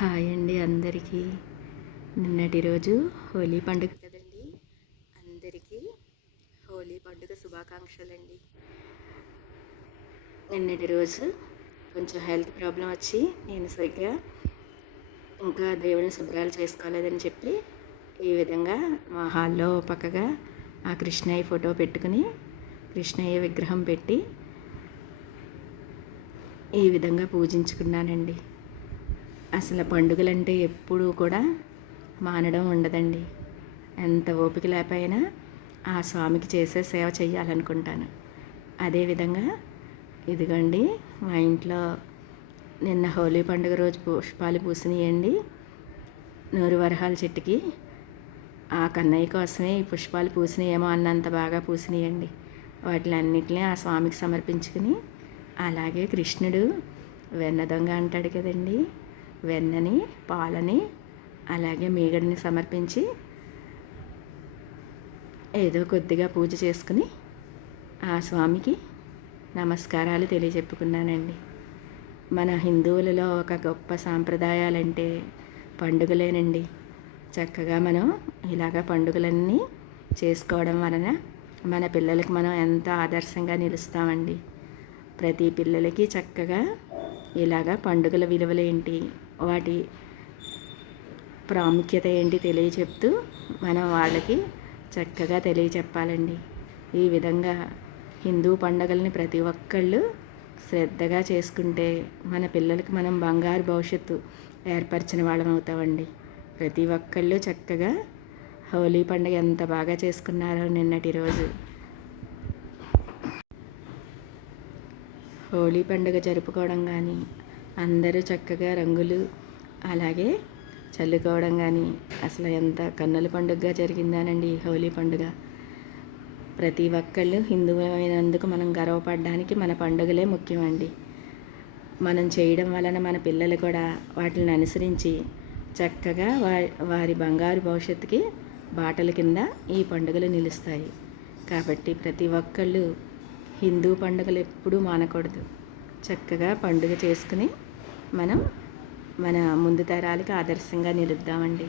Hi అండి అందరికీ. నిన్నటి రోజు హోలీ పండుగ కదండి. అందరికీ హోలీ పండుగ శుభాకాంక్షలండి. నిన్నటి రోజు కొంచెం హెల్త్ ప్రాబ్లం వచ్చి నేను సరిగ్గా ఇంకా దేవుని శుభ్రాలు చేసుకోలేదని చెప్పి ఈ విధంగా మా హాల్లో పక్కగా ఆ కృష్ణయ్య ఫోటో పెట్టుకుని కృష్ణయ్య విగ్రహం పెట్టి ఈ విధంగా పూజించుకున్నానండి. అసలు పండుగలంటే ఎప్పుడూ కూడా మానడం ఉండదండి. ఎంత ఓపిక లేకపోయినా ఆ స్వామికి చేసే సేవ చేయాలనుకుంటాను అదేవిధంగా ఇదిగండి మా ఇంట్లో నిన్న హోలీ పండుగ రోజు పుష్పాలు పూసినాయండి. నూరు వరహాల చెట్టుకి ఆ కన్నయ్య కోసమే ఈ పుష్పాలు పూసినాయేమో అన్నంత బాగా పూసినాయండి. వాటిలన్నిటిని ఆ స్వామికి సమర్పించుకుని అలాగే కృష్ణుడు వెన్న దొంగ అంటాడు కదండీ. వెన్నని పాలని అలాగే మీగడిని సమర్పించి ఏదో కొద్దిగా పూజ చేసుకుని ఆ స్వామికి నమస్కారాలు తెలియజెప్పుకున్నానండి. మన హిందువులలో ఒక గొప్ప సాంప్రదాయాలంటే పండుగలేనండి. చక్కగా మనం ఇలాగ పండుగలన్నీ చేసుకోవడం వలన మన పిల్లలకి మనం ఎంతో ఆదర్శంగా నిలుస్తామండి. ప్రతి పిల్లలకి చక్కగా ఇలాగ పండుగల విలువలు ఏంటి వాటి ప్రాముఖ్యత ఏంటి తెలియచెప్తూ మనం వాళ్ళకి చక్కగా తెలియచెప్పాలండి. ఈ విధంగా హిందూ పండుగల్ని ప్రతి ఒక్కళ్ళు శ్రద్ధగా చేసుకుంటే మన పిల్లలకి మనం బంగారు భవిష్యత్తు ఏర్పరిచిన వాళ్ళం అవుతామండి. ప్రతి ఒక్కళ్ళు చక్కగా హోలీ పండుగ ఎంత బాగా చేసుకున్నారో నిన్నటి రోజు. హోలీ పండుగ జరుపుకోవడం కానీ అందరూ చక్కగా రంగులు అలాగే చల్లుకోవడం కానీ అసలు ఎంత కన్నుల పండుగగా జరిగిందానండి హోలీ పండుగ. ప్రతి ఒక్కళ్ళు హిందువైనందుకు మనం గర్వపడడానికి మన పండుగలే ముఖ్యమండి. మనం చేయడం వలన మన పిల్లలు కూడా వాటిని అనుసరించి చక్కగా వారి వారి బంగారు భవిష్యత్తుకి బాటల కింద ఈ పండుగలు నిలుస్తాయి. కాబట్టి ప్రతి ఒక్కళ్ళు హిందూ పండుగలు ఎప్పుడూ మానకూడదు. చక్కగా పండుగ చేసుకుని మనం మన ముందు తరాలకి ఆదర్శంగా నిలుద్దామండి.